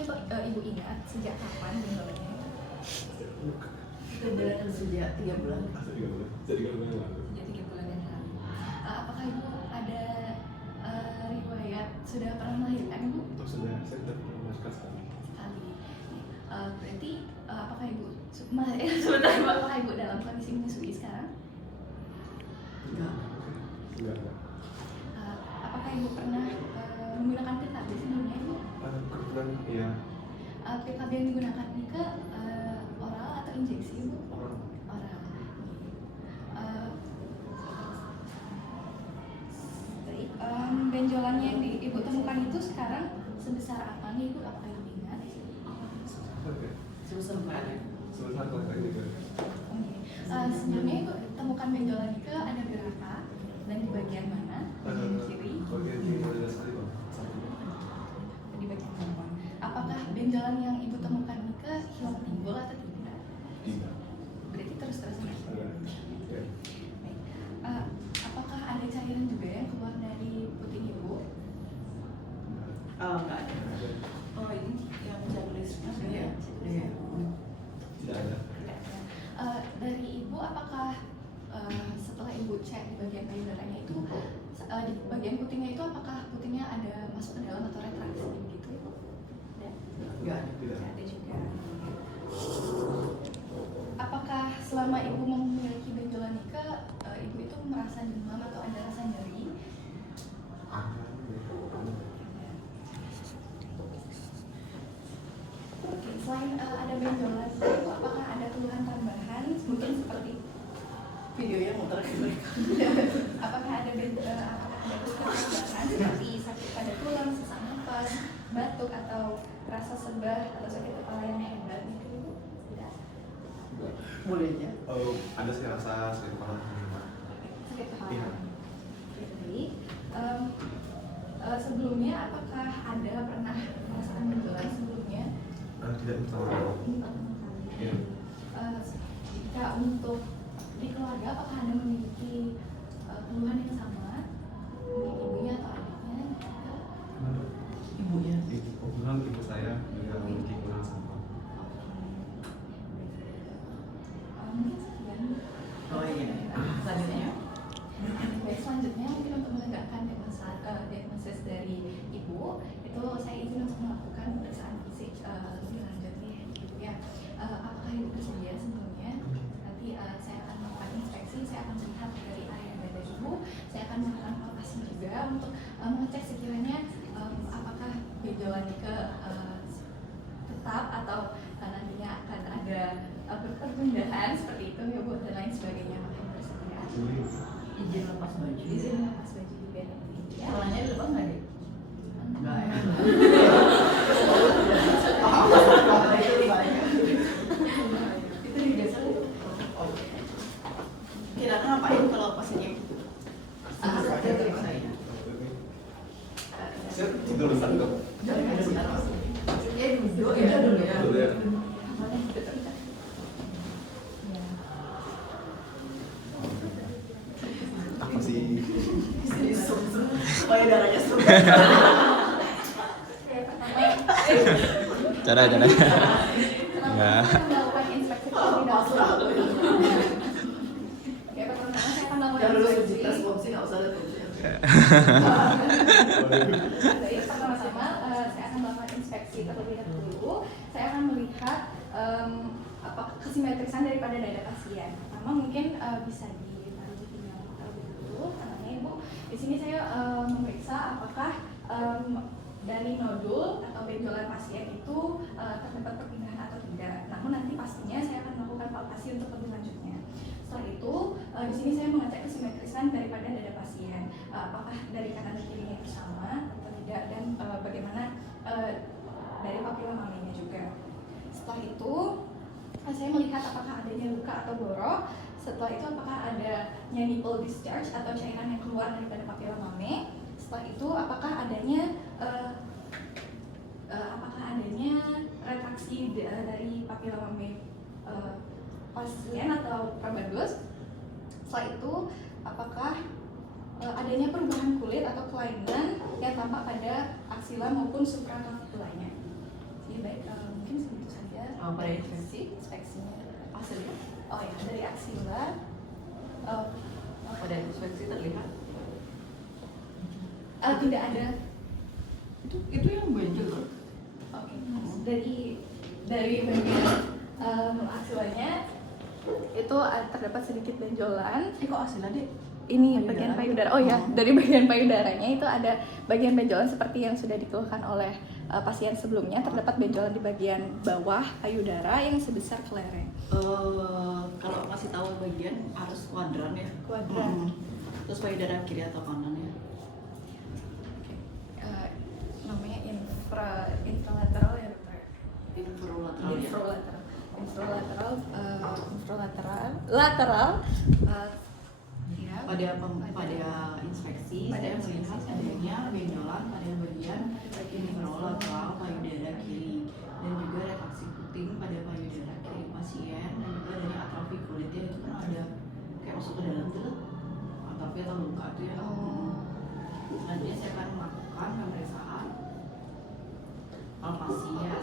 ibu ingat sejak kapan benjolannya? Sejak 3 bulan. Sejak 3 bulan yang lalu. Apakah ibu ada riwayat sudah pernah melahirkan ibu? Sudah, saya sudah pernah melahirkan sekali. Berarti apakah ibu sebentar, apakah ibu dalam kondisi menyusui sekarang? Enggak. Apakah ibu pernah menggunakan pil KB sebelumnya ibu? Kebetulan iya. Pil KB yang digunakan ini ke oral atau injeksi ibu? Oral. Baik, benjolannya yang ibu temukan itu sekarang sebesar apa nih ibu? Apakah ibu ingat? Sebesar berapa? Sebesar kelihatan juga. Sebenarnya ibu temukan benjolan itu ada berapa dan di bagian mana? Bagian kiri? Bagian kiri ada sekali bang. Di bagian kanan. Apakah benjolan yang ibu temukan ini hilang timbul atau tidak? Tidak. Berarti terus-terusan. Ada. Ya. Baik. Apakah ada cairan juga yang keluar dari puting ibu? Enggak ada. Oh, ini yang checklist. Iya. Tidak ada. Dari ibu apakah setelah ibu cek di bagian payudaranya itu di bagian putingnya itu apakah putingnya ada masuk ke dalam atau retraksi begitu ibu? Enggak ada. Tidak. Ada juga. Apakah selama ibu memiliki benjolan nikah ibu itu merasa demam atau ada rasa nyeri? Oke, selain ada benjolan ibu apakah ada keluhan tambahan mungkin seperti Videonya muter ke mereka. apakah ada keluhan tambahan seperti sakit pada tulang, sesak napas, batuk atau rasa sebah atau sakit kepala yang hebat gitu ibu? Tidak. Bolehnya. Oh, ada sih rasa sakit kepala. Sakit kepala. Iya. Jadi sebelumnya apakah ada pernah merasakan benjolan sebelumnya? Tidak sama. Iya. Jika untuk di keluarga apakah ada memiliki keluhan yang sama mungkin ibunya atau adiknya? Ibunya. Kebetulan ibu saya juga memiliki keluhan sama. Mungkin sekian. Oh iya. Selanjutnya. Baik, selanjutnya mungkin untuk menegakkan diagnosis dari ibu itu saya izin untuk melakukan pemeriksaan fisik lebih lanjut nih ibu ya. Apakah ibu bersedia sebelumnya? Nanti saya akan melakukan inspeksi, saya akan melihat dari area dada ibu, saya akan melakukan palpasi juga untuk mengecek sekiranya apakah benjolan ke tetap atau nantinya akan ada perpindahan seperti itu ya bu dan lain sebagainya. Apakah ibu bersedia? Izin lepas baju. Izin lepas baju juga nanti ya. Celana dilepas nggak deh? Enggak ya. Itu banyak. Itu dibiasa. Oke. Kira-kira ngapain kalau pasiennya? Saya periksain. Saya tidur dulu dong. Jangan sebentar mas. Ya duduk ya dulu ya. Dulu ya. Apa sih? Supaya darahnya sum. Cara Enggak. melakukan inspeksi terlebih dahulu. Oke, pertama saya akan melakukan Jangan dulu inspeksi. tes opsi nggak usah ada tuh. Baik, pertama-tama saya akan melakukan inspeksi terlebih dahulu. Saya akan melihat apa kesimetrisan daripada dada pasien. Pertama mungkin bisa ditaruh di pinggang terlebih dahulu. Karena ibu di sini saya memeriksa apakah dari nodul atau benjolan pasien itu terdapat perpindahan atau tidak. Namun nanti pastinya saya akan melakukan palpasi untuk lebih lanjutnya. Setelah itu di sini saya mengecek kesimetrisan daripada dada pasien. Apakah dari kanan dan kirinya itu sama atau tidak dan bagaimana dari papila maminya juga. Setelah itu saya melihat apakah adanya luka atau borok. Setelah itu apakah adanya nipple discharge atau cairan yang keluar daripada papila mame. Setelah itu apakah adanya retraksi dari papila mame pasien atau probandus. Setelah itu apakah adanya perubahan kulit atau kelainan yang tampak pada aksila maupun supraclavicula. Ini baik, mungkin segitu saja. Pada inspeksi Inspeksinya. hasilnya Oh ya, dari Aksila. pada inspeksi terlihat Tidak ada. itu yang benjol loh. Oke. Dari bagian aksilanya itu terdapat sedikit benjolan. Kok hasilnya deh? Ini Payudara. bagian payudara. Oh ya, dari bagian payudaranya itu ada bagian benjolan seperti yang sudah dikeluhkan oleh pasien sebelumnya. Terdapat benjolan di bagian bawah payudara yang sebesar kelereng. Kalau masih tahu bagian harus kuadran ya. Kuadran. Terus payudara kiri atau kanan ya? Oke. Namanya infralateral ya dokter. Infralateral ya. Lateral. Ya. Pada inspeksi Pada saya inspeksi. melihat adanya benjolan pada bagian infralateral payudara kiri dan juga reaksi puting pada payudara kiri pasien dan juga dari atrofi kulitnya itu kan ada kayak masuk ke dalam tuh atrofi atau luka tuh ya. Selanjutnya saya akan melakukan pemeriksaan palpasi ya.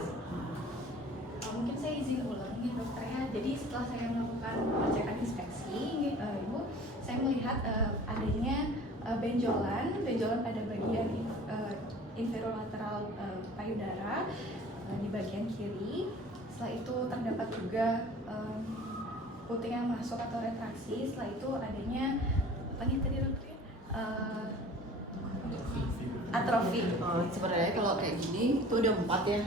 Mungkin saya izin ulang nih dokter ya. Jadi setelah saya melakukan pengecekan inspeksi, Ibu, saya melihat adanya benjolan pada bagian inferolateral payudara di bagian kiri. Setelah itu terdapat juga puting yang masuk atau retraksi. Setelah itu adanya apa nih tadi dokter? Atrofi. Sebenarnya kalau kayak gini itu udah 4 ya.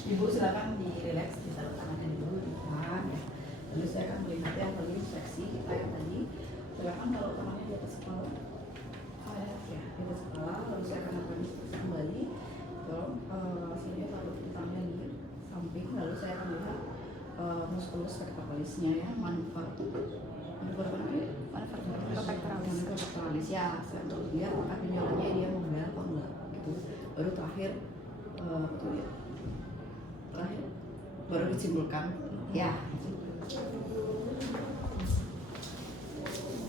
Ibu silakan direlaks, ditaruh tangannya dulu di depan ya. Lalu saya akan melihat yang tadi inspeksi kita yang tadi. Silakan kalau tangannya di atas kepala. Ya, di atas kepala. Lalu saya akan lakukan inspeksi kembali. Sini taruh tangannya di samping. Lalu saya akan lihat muskulus pectoralis-nya ya, manuver apa namanya? Pectoralis ya. Saya untuk lihat apakah benjolannya dia membel atau enggak gitu. Baru terakhir baru disimpulkan ya.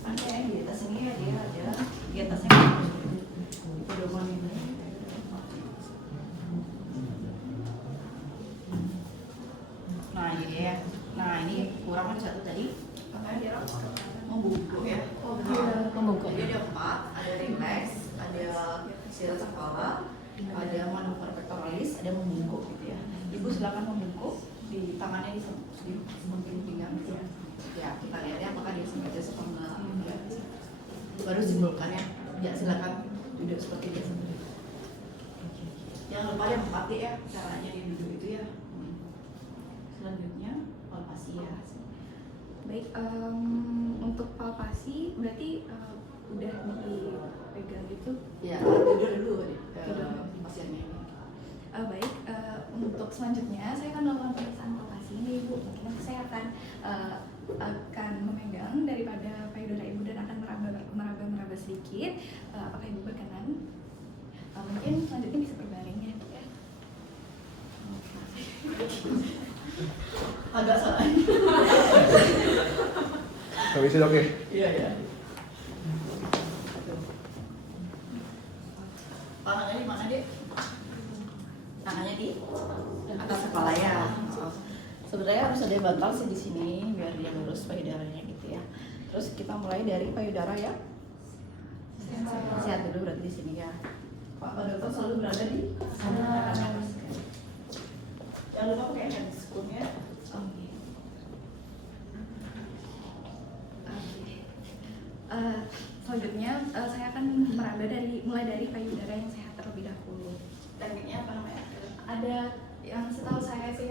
Ada yang di atas ini ya, dia ada di atasnya pedoman ini. Nah ini dia. Nah ini kurang ada satu tadi. Membungkuk ya. Membungkuk. Jadi ada 4, ada relax, ada sila kepala, ada manuver pectoralis, ada membungkuk gitu ya. Ibu silakan membungkuk di tangannya di samping pinggang ya. Ya kita lihat ya apakah dia sengaja atau enggak. Ya. Baru simpulkan ya. Ya silakan duduk seperti biasa. Jangan lupa yang 4 ya caranya dia duduk itu ya. Selanjutnya palpasi ya. Baik, untuk palpasi berarti udah dipegang gitu? Ya, tidur dulu pasiennya ini. Baik, untuk selanjutnya saya akan melakukan pemeriksaan palpasi ini, Ibu. Mungkin nanti saya akan memegang daripada payudara Ibu dan akan meraba sedikit. Apakah Ibu berkenan? Mungkin selanjutnya bisa berbaring ya. Agak salah. Permisi dok ya. Iya ya. Tangannya di mana dek? Tangannya di atas kepala ya. Sebenarnya harus ada bantal sih di sini biar dia lurus payudaranya gitu ya. Terus kita mulai dari payudara ya. Sehat dulu berarti di sini ya. Pak dokter selalu berada di sana. Jangan lupa pakai handscoon ya. Selanjutnya saya akan meraba mulai dari payudara yang sehat terlebih dahulu. Tekniknya apa namanya? Ada yang setahu saya itu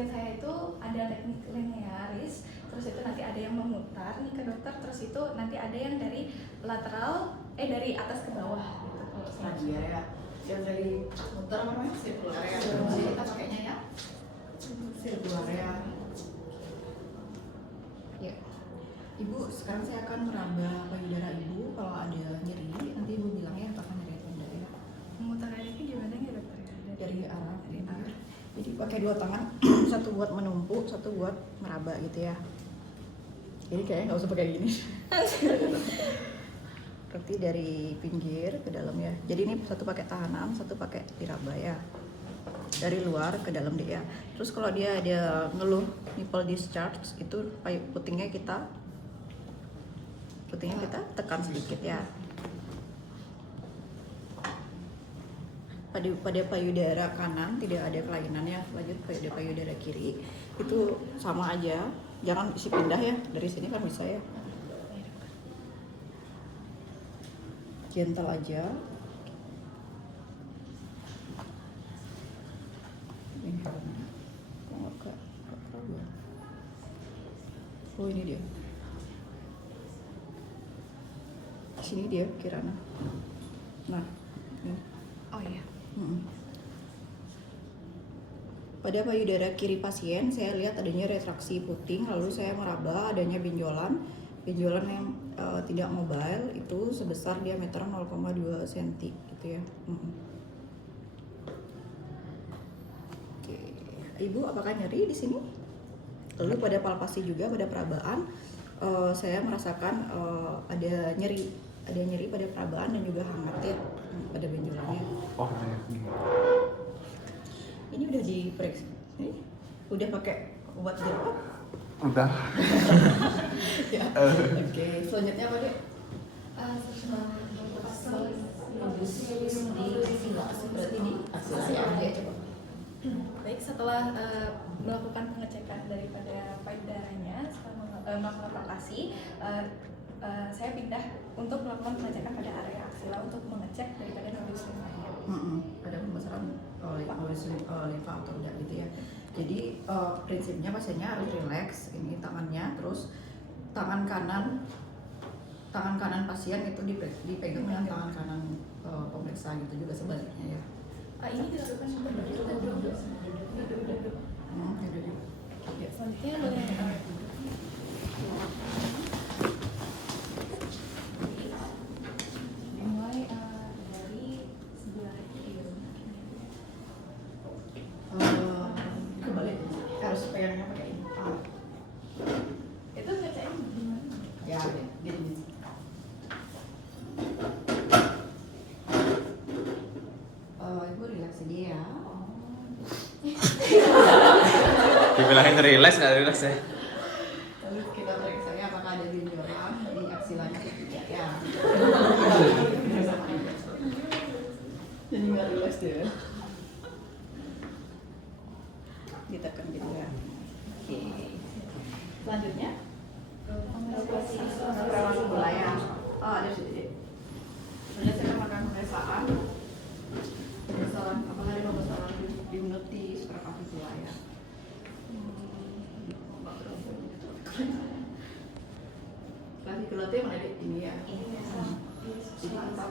ada teknik linearis, terus itu nanti ada yang memutar nih ke dokter, terus itu nanti ada yang dari lateral, dari atas ke bawah gitu. Radial ya. Yang dari muter apa namanya? Sirkular ya. Jadi kita pakainya ya. Sirkular ya. Ya. Ibu, sekarang saya akan meraba payudara Ibu. Kalau ada nyeri, nanti Ibu bilang ya apakah nyeri atau enggak ya. Memutarnya itu gimana ya dokter? Dari arah bibir. Jadi pakai 2 tangan, satu buat menumpuk, satu buat meraba gitu ya. Jadi kayaknya nggak usah pakai gini. Berarti dari pinggir ke dalam ya. Jadi ini satu pakai tahanan, satu pakai diraba ya. dari luar ke dalam dia. Terus kalau dia ada ngeluh nipple discharge itu putingnya kita tekan sedikit ya. Pada payudara kanan tidak ada kelainan ya. Lanjut pada payudara kiri itu sama aja. Jangan isi pindah ya, dari sini kan bisa ya. Gentle aja. Oh ini dia. Sini dia Kirana. Nah, ini. Oh iya. Pada payudara kiri pasien saya lihat adanya retraksi puting, lalu saya meraba adanya benjolan yang tidak mobile itu sebesar diameter 0,2 cm gitu ya. Oke. Ibu apakah nyeri di sini? Lalu pada palpasi juga pada perabaan saya merasakan ada nyeri pada perabaan dan juga hangat ya pada benjolannya. Oh, ya. Ini udah diperiksa, udah pakai obat jeruk? Udah. Ya. Oke, selanjutnya apa deh? Berarti di aksi ya, coba. Baik, setelah melakukan pengecekan daripada payudaranya, setelah melakukan palpasi, saya pindah untuk melakukan pengecekan pada area aksila untuk mengecek daripada nodus limfanya. Ada pembesaran nodus limfa atau tidak gitu ya. Jadi prinsipnya pasiennya harus rileks, ini tangannya, terus tangan kanan pasien itu dipegang dengan tangan kanan pemeriksa gitu, juga sebaliknya ya. Ini dilakukan seperti itu. Ya, selanjutnya boleh dimulai dari sebelah kiri. Kebalik, harus pegangnya pakai ini. Itu ngeceknya gimana? Ya, gini. Ibu relax aja ya. Dibilangin relax nggak relax ya? Lalu kita periksa ya apakah ada benjolan di aksilanya atau tidak ya. Jadi nggak relax deh. Ditekan gitu ya. Oke. Selanjutnya pemeriksaan bola ya. Oh ada sih. Selanjutnya saya melakukan pemeriksaan apakah ada pembesaran di supraclavicular ya. Clavicular itu mana deh? Ini ya. Jadi kita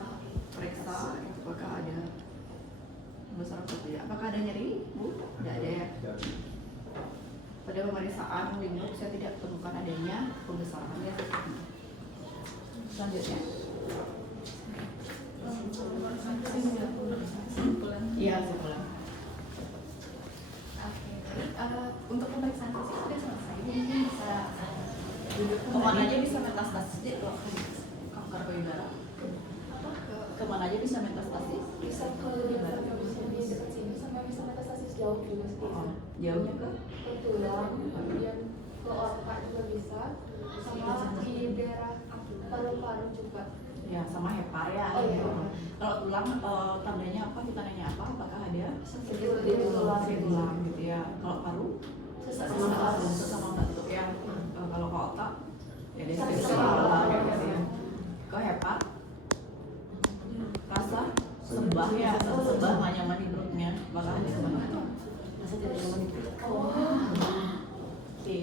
periksa apakah ada pembesaran atau tidak. Apakah ada nyeri, Bu? Tidak ada ya. Pada pemeriksaan linux saya tidak temukan adanya pembesaran ya. Selanjutnya. Iya, sebulan. Oke, baik. Untuk pemeriksaan fisik sudah selesai. Mungkin bisa duduk Kemana aja bisa metastasis di kanker payudara? Kemana aja bisa metastasis? Bisa ke dekat sini sampai bisa metastasis jauh juga sih. Jauhnya ke? Ke tulang, kemudian ke otak juga bisa, sama di daerah paru-paru juga. Ya, sama hepa ya. Oh, iya. Kalau tulang tandanya apa? Kita nanya apa? Apakah ada Seperti tulang gitu ya. Kalau paru? sesak Sama batuk ya. Kalau ke otak ya dia Sakit gitu ya. Ke hepa? Rasa sebah ya, sebah nggak nyaman di perutnya. Apakah ada kemana? Oke.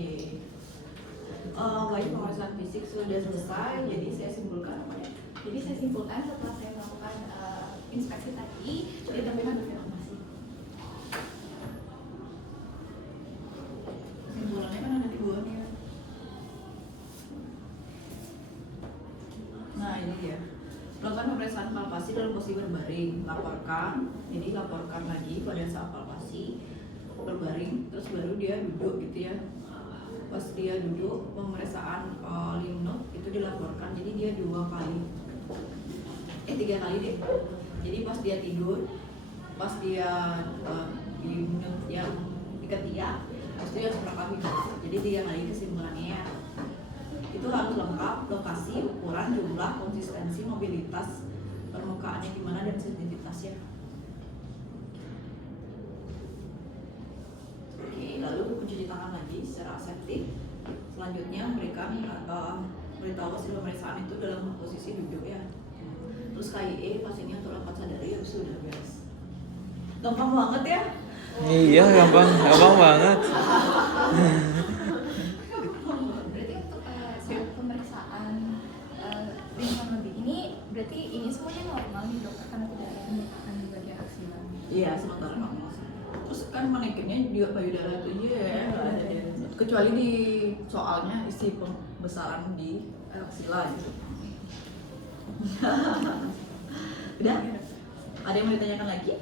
Baik, pemeriksaan fisik sudah selesai. Jadi saya simpulkan apa ya? Jadi saya simpulkan setelah saya melakukan inspeksi tadi, ditemukan inflamasi. Kesimpulannya kan ada di bawahnya. Nah ini dia. Lakukan pemeriksaan palpasi dalam posisi berbaring. Laporkan lagi pada saat palpasi berbaring. Terus baru dia duduk gitu ya. Pas dia duduk pemeriksaan lymph node itu dilaporkan. Jadi dia 3 kali deh. Jadi pas dia tidur, pas dia di yang ketiga, habis itu yang seberapa video. Jadi dia lagi kesimpulannya ya. Itu harus lengkap, lokasi, ukuran, jumlah, konsistensi, mobilitas, permukaannya gimana dan sensitivitasnya. Oke, lalu mencuci tangan lagi secara aseptik. Selanjutnya mereka beritahu hasil pemeriksaan itu dalam posisi duduk ya. Terus KIE pasiennya untuk dapat sadari ya sudah beres. Gampang banget ya? Iya, gampang banget. Berarti untuk pemeriksaan lingkungan lebih ini berarti ini semuanya normal nih dokter karena tidak ada penyebabkan di bagian aksial. Iya, sementara kamu. Terus kan manekinnya juga payudara itu ya, nggak ada dia. Kecuali di soalnya isi pembesaran di aksila gitu. Udah? Ada yang mau ditanyakan lagi?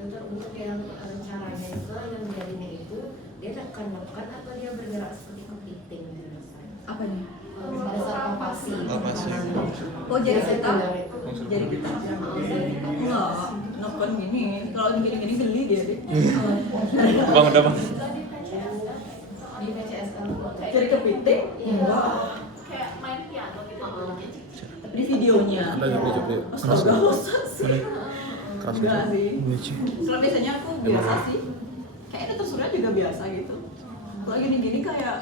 Dokter, untuk yang caranya itu yang menjadinya itu dia tekan-tekan atau dia bergerak seperti kepiting gitu rasanya? Apanya? Pada saat palpasi. Palpasi. Oh, jadi kita Langsung jadi kita enggak neken gini. Kalau gini-gini geli dia deh. Bang, udah bang. Di PCSL Jadi kepiting? Enggak. Kayak main piano gitu. Tapi di videonya. Astaga, Keras enggak sih. gitu. Soalnya biasanya aku biasa sih. Kayaknya tersurat juga biasa gitu. Kalau gini-gini kayak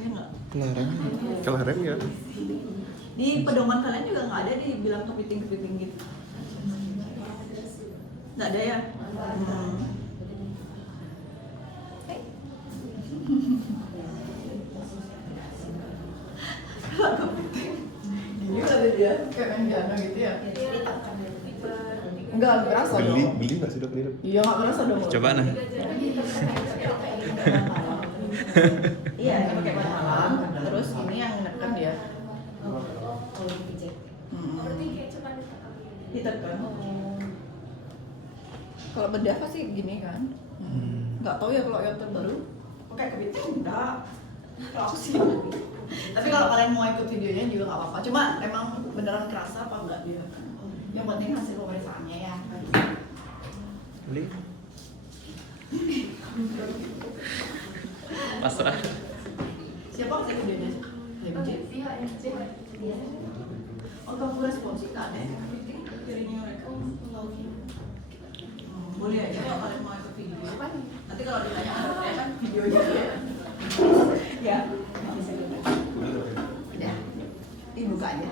enggak. Kelareng ya. Di pedoman kalian juga nggak ada dibilang kepiting-kepiting gitu. Nggak ada ya? Kalau kepiting, ini ada dia kayak main piano gitu ya? Enggak berasa dong. Beli nggak sih dok? Iya nggak berasa dong. Coba nah. Iya, ini pakai ban malam. Terus ini yang neken dia. kalau dipijat. Berarti kayak cuma Ditekan. Kalau bedah pasti gini kan. Nggak tahu ya kalau yang terbaru pakai kepiting enggak. Kalau sih. Tapi kalau kalian mau ikut videonya juga nggak apa-apa. Cuma emang beneran kerasa apa enggak dia? Yang penting hasil pemeriksaannya ya. Beli. Pasrah. Siapa hasil videonya? pihak yang Oh, kamu responsi nggak ada ya? Kepiting jarinya mereka. Boleh aja kalau kalian mau ikut video. Nanti kalau ditanya ya kan videonya ya. Udah. Dibuka aja.